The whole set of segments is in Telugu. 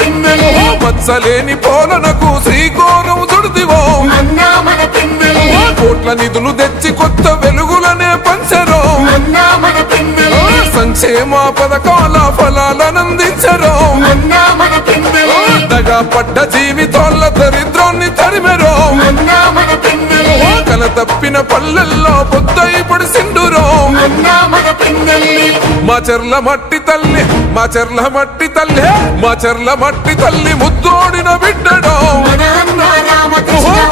పిన్నెల్లి మత్సలేని పోలనకు శ్రీకోరం చుడిదివో. మన కోట్ల నిధులు తెచ్చి కొత్త వెలుగులనే పంచరో. మన సంక్షేమ పథకాల ఫలాలనందించరో. మన దగా పడ్డ జీవితాల దరిద్రాన్ని తరిమెరో. మన కల తప్పిన పల్లెల్లో పొద్దై పడిసిండురో మన పిన్నెల్లి మా చెర్ల మట్టి తల్లి మా చెర్ల మట్టి తల్లి మా చెర్ల మట్టి తల్లి ముద్దోడిన బిడ్డడో.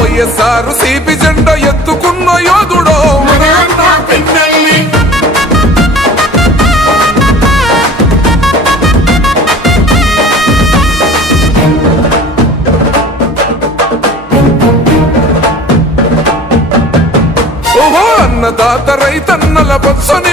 వైఎస్ఆర్ సిపి జెండ ఎత్తుకున్న యోధుడో. అన్నదాత రైతన్నల పచ్చని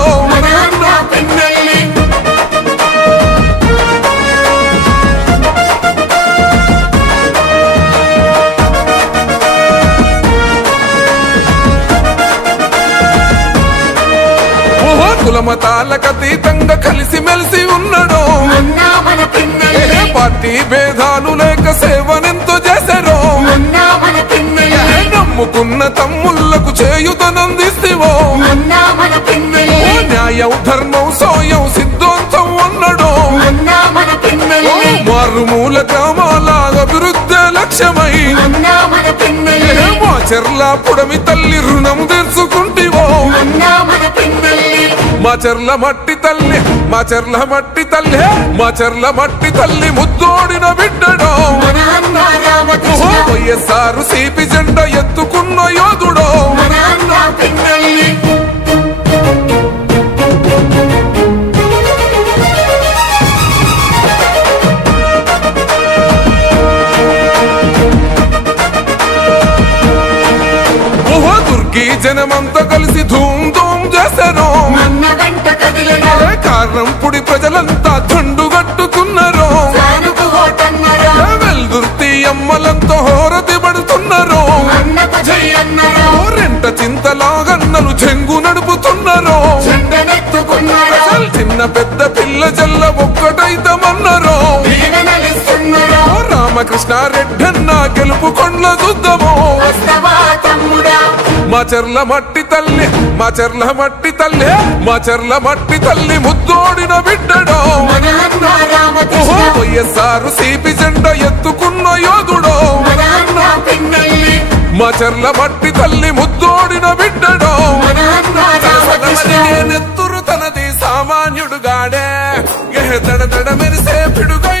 కులమతాలకు అతీతంగా కలిసి మెలిసి ఉన్నాడో. పార్టీ భేదాలు లేక సేవనెంతో చేశారో? నమ్ముకున్న తమ్ముళ్ళకు చేయుతనందిస్తేవో న్యాయం ధర్మం సోయం సిద్ధాంతం పిన్నెల్లి మారుమూల గ్రామాల అభివృద్ధి లక్ష్యమై చెర్ల పుడమి తల్లి రుణం తీర్చుకుంటివో. పిన్నెల్లి మా చెర్ల మట్టి తల్లి మా చెర్ల మట్టి తల్లి మా చెర్ల మట్టి తల్లి ముద్దోడిన బిడ్డడో. వైఎస్ఆర్ సిపి జెండ జనమంతా కలిసి ధూమ్ ధూమ్ చేశారు అన్న కారణం? పుడి ప్రజలంతా దండు కట్టుకున్నారు. వెల్దుర్తి అమ్మలంతా హోరతి పడుతున్నారు. రెంట చింతలాగన్నలు చెంగు నడుపుతున్నారు. చిన్న పెద్ద పిల్ల జల్ల ఒక్కటైతమన్నారు. దీవెనలిస్తున్నరా రామకృష్ణారెడ్డన్న గెలుపు కొండ్ల చూద్దాము మా చెర్ల మట్టి తల్లి మా చెర్ల మట్టి తల్లి మా చెర్ల మట్టి తల్లి ముద్దోడిన బిడ్డడో. వైఎస్ఆర్ సిపి జెండ ఎత్తుకున్న యోధుడో. మా చెర్ల మట్టి తల్లి ముద్దోడిన బిడ్డడో. మన నెత్తురు తనది సామాన్యుడుగాడే. ఏ తడ దడ మెరిసే పిడుగై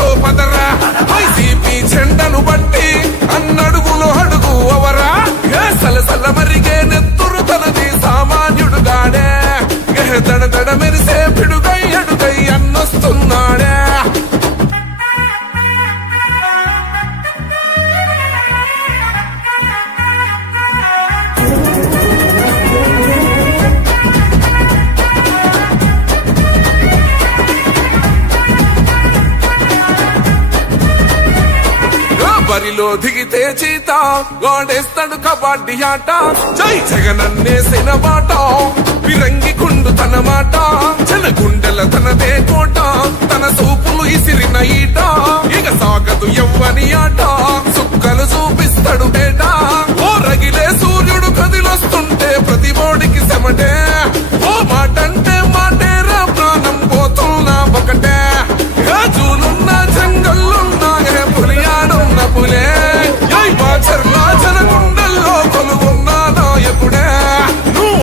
బరిలో దిగితే చీత. గోడేస్తాడు కబడ్డీ ఆట. జై జగనన్నేసిన బాట పిరంగి కుండు తన మాట. జన గుండెల తనదే కోట. తన సూపులు ఇసిరిన ఈట. ఇక సాగదు ఎవ్వని ఆట.